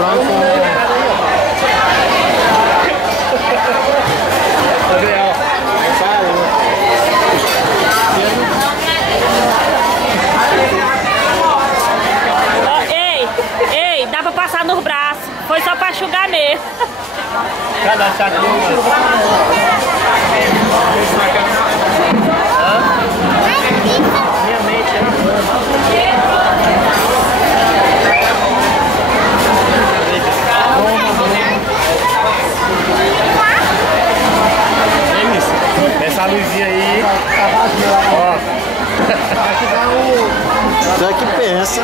frango com... Gabriel, ei, dá pra passar nos braços. Foi só pra enxugar mesmo. Cada saquinho. Minha mente é essa luzinha aí, ó. Já que pensa.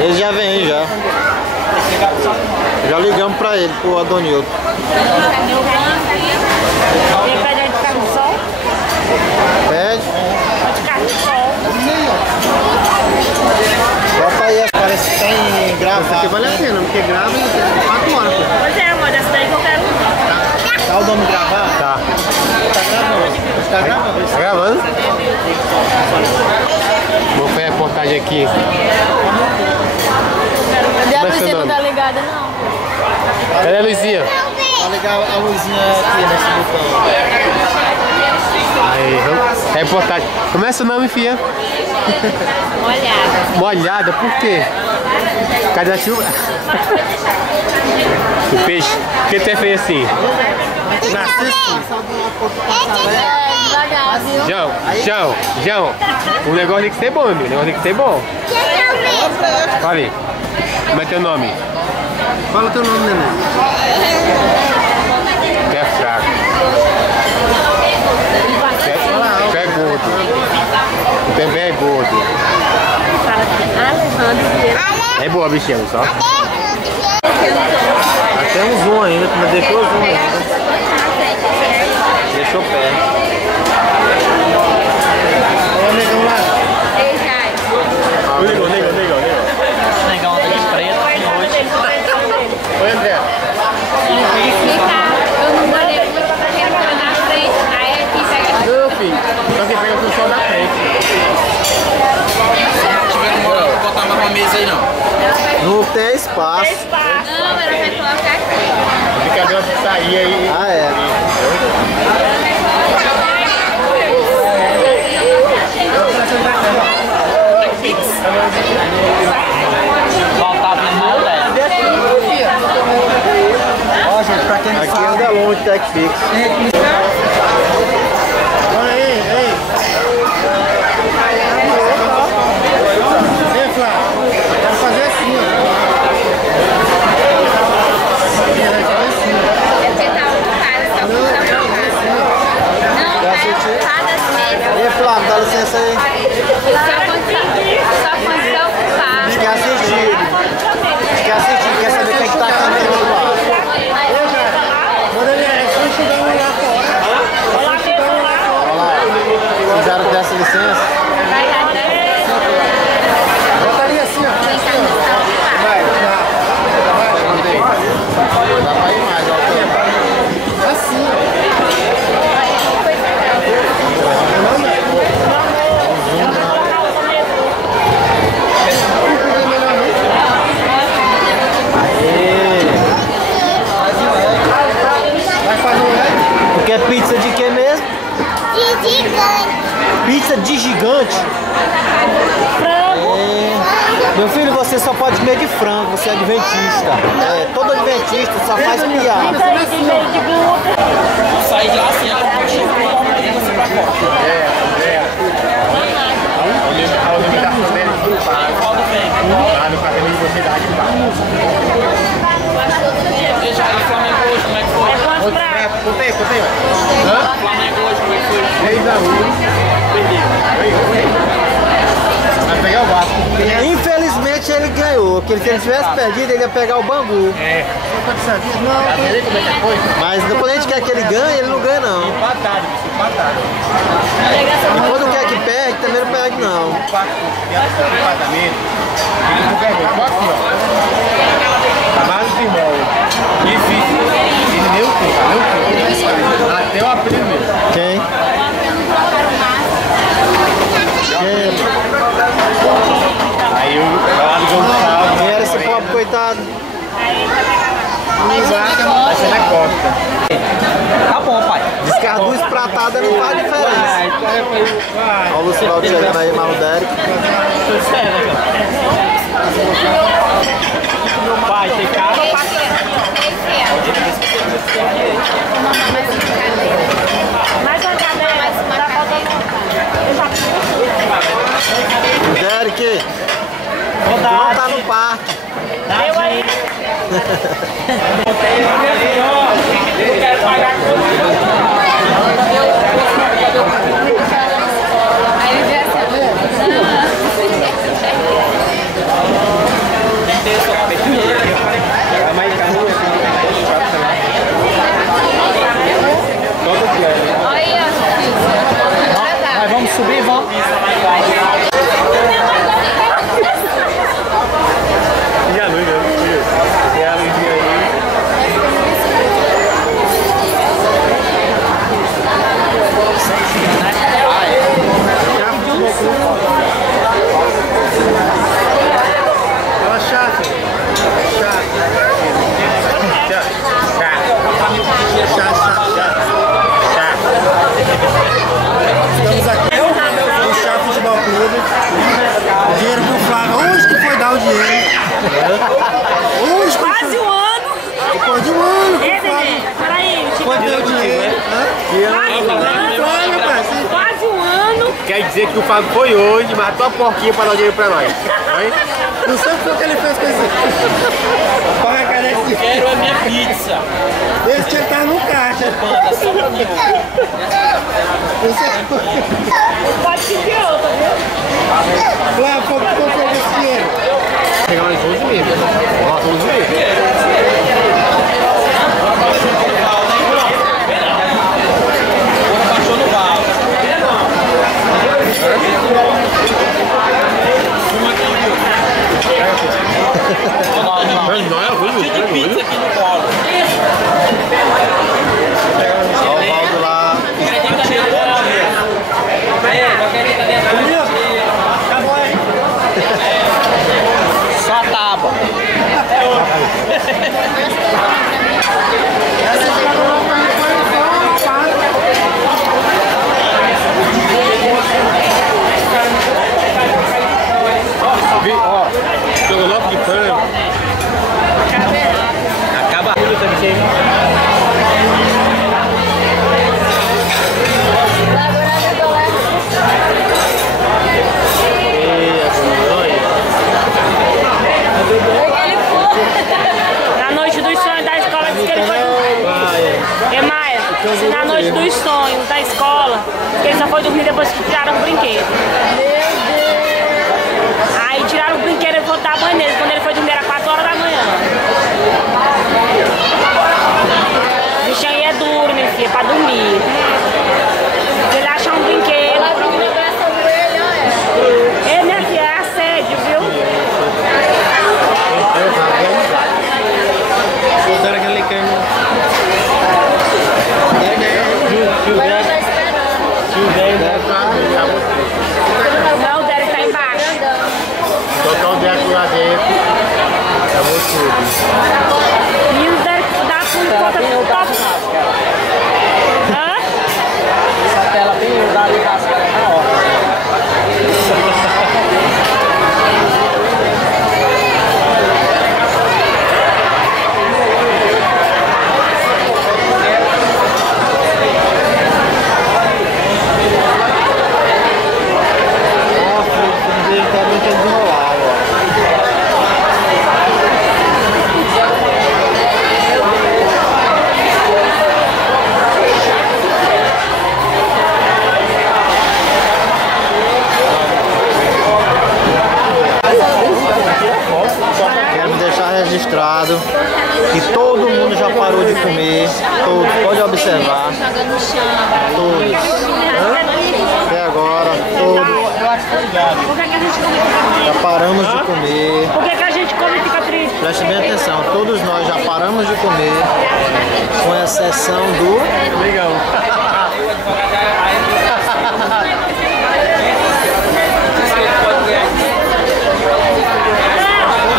Ele já vem, já. Já ligamos pra ele, pro Adonildo. Ele pede de carne de sol? Pede. De carne de sol. Bota aí, Parece que tem gravado. Isso aqui vale a pena, porque grava em 4 horas. Pois é, amor, dessa daí que eu quero. Tá o nome gravado? Tá. Tá gravando. Tá gravando. Tá gravando? Vou fazer a reportagem aqui. Cadê a Como é seu luzinha? Não nome? tá ligada, não. Cadê a luzinha? Tá legal a luzinha aqui nesse botão. Aí, vamos. Reportagem. Como é seu nome, filha? Molhada. Molhada, por quê? Cadê a chuva? O peixe. Por que tu fez assim? Devagar, viu? João. O negócio tem que ser bom, meu. O negócio tem que ser bom. Fala aí. Como é teu nome? Fala teu nome, neném. Tu é fraco. Tu é gordo. Tu também é gordo. É boa, bichinho, só. Até um zoom ainda, tu não deixou o zoom ainda. Deixou pé. Olha o negão lá. Negão. Negão tá de preto hoje. Oi, André. Eu não mandei muito pra quem foi na frente. Aí aqui pega. Não, filho. Só que pega o som da frente. Botar mais uma mesa aí não. Não tem espaço. Não, era pra colocar aqui. Fica dando que sair aí. Ah, é. Voltar bem mal, velho. Ó, gente, pra quem não Aqui sabe. anda longe de TechPix. Olha aí, ei. Ei, Flávio. Quero fazer assim, ó. Ei, Flávio, dá licença aí. Diz que é assistido. Diz que é assistido. Quer saber quem que tá cantando lá? Fizeram dessa licença? Bota ali assim, ó. Dá pra ir mais, ó. Assim, ó. Porque é pizza de quê mesmo? De gigante. Pizza de gigante? É. Meu filho, você só pode comer de frango, você é adventista. É, todo adventista só faz piada. Sair de lá assim, ó. Você pra fora. A limitação dele do pago. Lá no casamento de velocidade do pago. Deixa aí, Flamengo hoje, como é que foi? Contei, Flamengo hoje, como é que foi? 3-1. Vai pegar o Vasco. Infelizmente ele ganhou, porque se ele tivesse perdido ele ia pegar o Bangu. É. Mas quando a gente quer que ele ganhe, ele não ganha não. Empatado, empatado. E quando quer que perde, também não perde não. Apartamento. Ele pegou. Aqui, ó. Mais de irmão. Difícil. Ele deu tudo. Até o aprimo mesmo. Quem? Vai ser na costa. Tá bom, pai. Diz que as duas pratadas não faz diferença. Olha o Lucivaldo chegando aí, mas o Derek. Pai, tem cara. Mais uma cadeira, mais uma cadeira. Derek, Vou tu dar. não tá no parque. Eu aí. Eu quero pagar tudo. Aí ele vê assim. Olha, Mas vamos subir, vamos. E a luz, né? E a luzinha aí. Ela chata. Estamos aqui no Chá Futebol Clube. O dinheiro que o Flávio hoje que foi dar o dinheiro. Hoje quase um ano. depois de um ano. Ei, Nenê, peraí. Foi deu o dinheiro. Quase um ano. Quer dizer que o Fábio foi hoje, matou a porquinha para dar o dinheiro pra nós. Oi? Não sei o que ele fez com isso. Paga a caneca. Quero a minha pizza. Esse tinha que estar no caixa. Pode pedir outra, viu? Flávio, quanto que comprou esse dinheiro? Chegar mais 11 mil. 11 mil. Baixou no val. Mas não é ruim, Cheio de pizza aqui no colo. Olha o Valdo lá. Só a tábua. Ó, jogou logo de pano. Acaba a luta também. Na noite dos sonhos da escola, disse que ele foi dormir. Maia, se na noite dos sonhos da escola, que ele só foi dormir depois que tiraram o brinquedo. Aí tiraram o brinquedo e ele foi dar banho nele. Quando ele foi dormir era 4 horas da manhã. O bicho aí é duro, minha filha, pra dormir. Se ele achar um brinquedo. Ei, minha filha, é assédio, viu? Soltaram aquele cano. Não, o Derek tá embaixo. Tocar o Deco lá dentro. Acabou tudo. E o Derek dá tudo conta top. Hã? Essa tela bem usada e cascada na hora. Ele tá brincando de rolar agora. Quero deixar registrado que todo mundo já parou de comer. Todos, pode observar. Todos. Até agora, todos. Por que a gente come? Já paramos de comer. Por que a gente come e fica triste? Preste bem atenção, todos nós já paramos de comer, com exceção do Legal.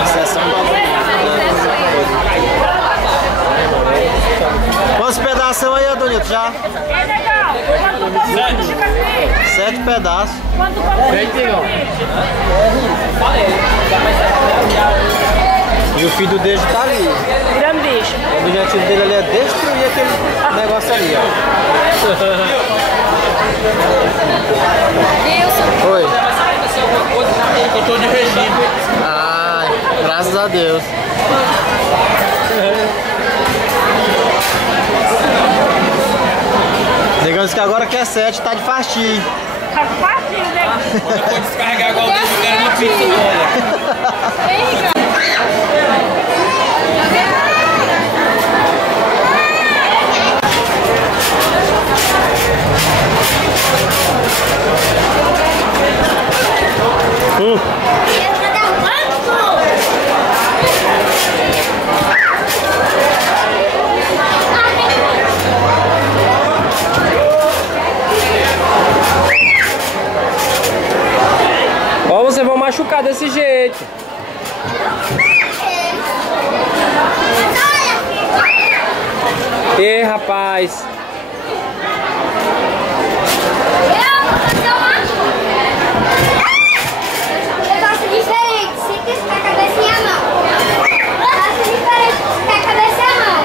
exceção do pedação aí, Adonito, já? É legal. Quanto come de carpete? 7 pedaços. Quanto come de carpete? E o filho do Dejo tá ali. Virando bicho. O objetivo dele ali é destruir aquele negócio ali, ó. Oi. Eu tô de regime. Ai, graças a Deus. Digamos que agora quer 7, tá de fastinho. Tá partindo, né? Quando eu for descarregar igual o dedo, eu quero uma pizza dela. Vem, cara. Ó, vocês vão machucar desse jeito. Ei, rapaz. Eu gosto diferente, simples com a cabeça e a mão. Eu gosto diferente com a cabeça e a mão.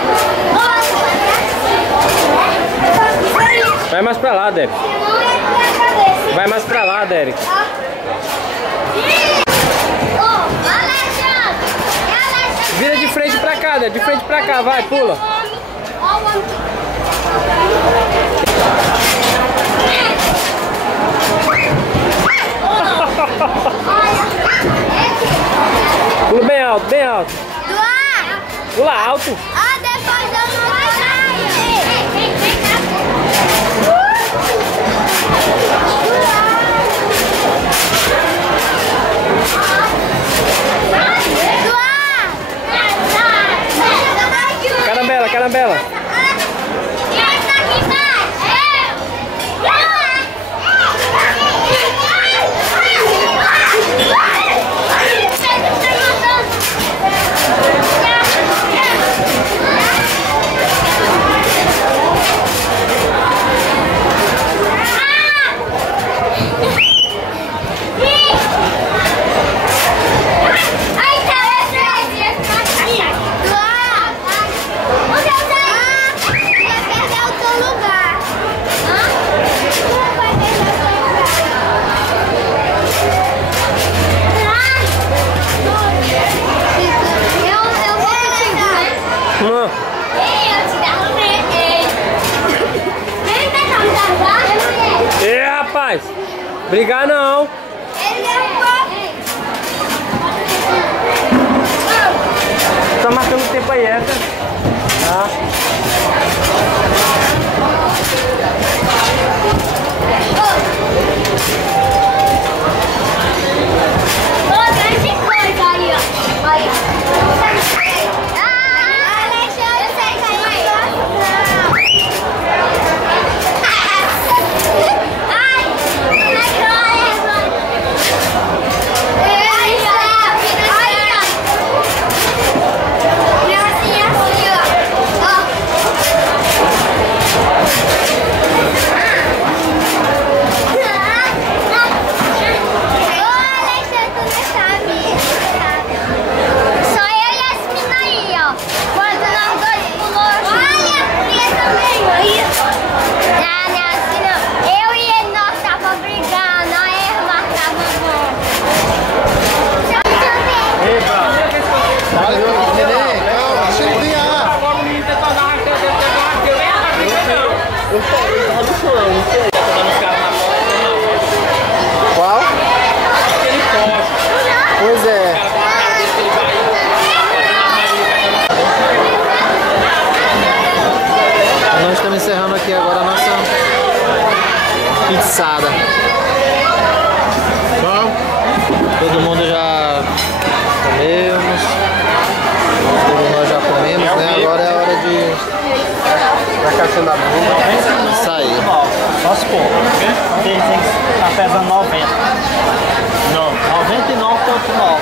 Eu gosto diferente. Vai mais pra lá, Derek. A mão é com a cabeça. Vai mais pra lá, Derek. Vira de frente pra cá, Derek. De frente pra cá, vai, pula. Pula bem alto, bem alto. Pula alto. Depois eu não vou sair. Carambela, carambela. Ei, rapaz! Brigar não! Tá marcando tempo aí, é? Tá? Grande coisa aí, ó. Olha. Alexandre, eu sei que aí. Qual? Pois é. Nós estamos encerrando aqui agora a nossa pizzada. Bom, todo mundo já comemos. Todos nós já comemos, né? Agora é a hora de sair. Nosso ponto. Tá pesando 90. Não, 99,9.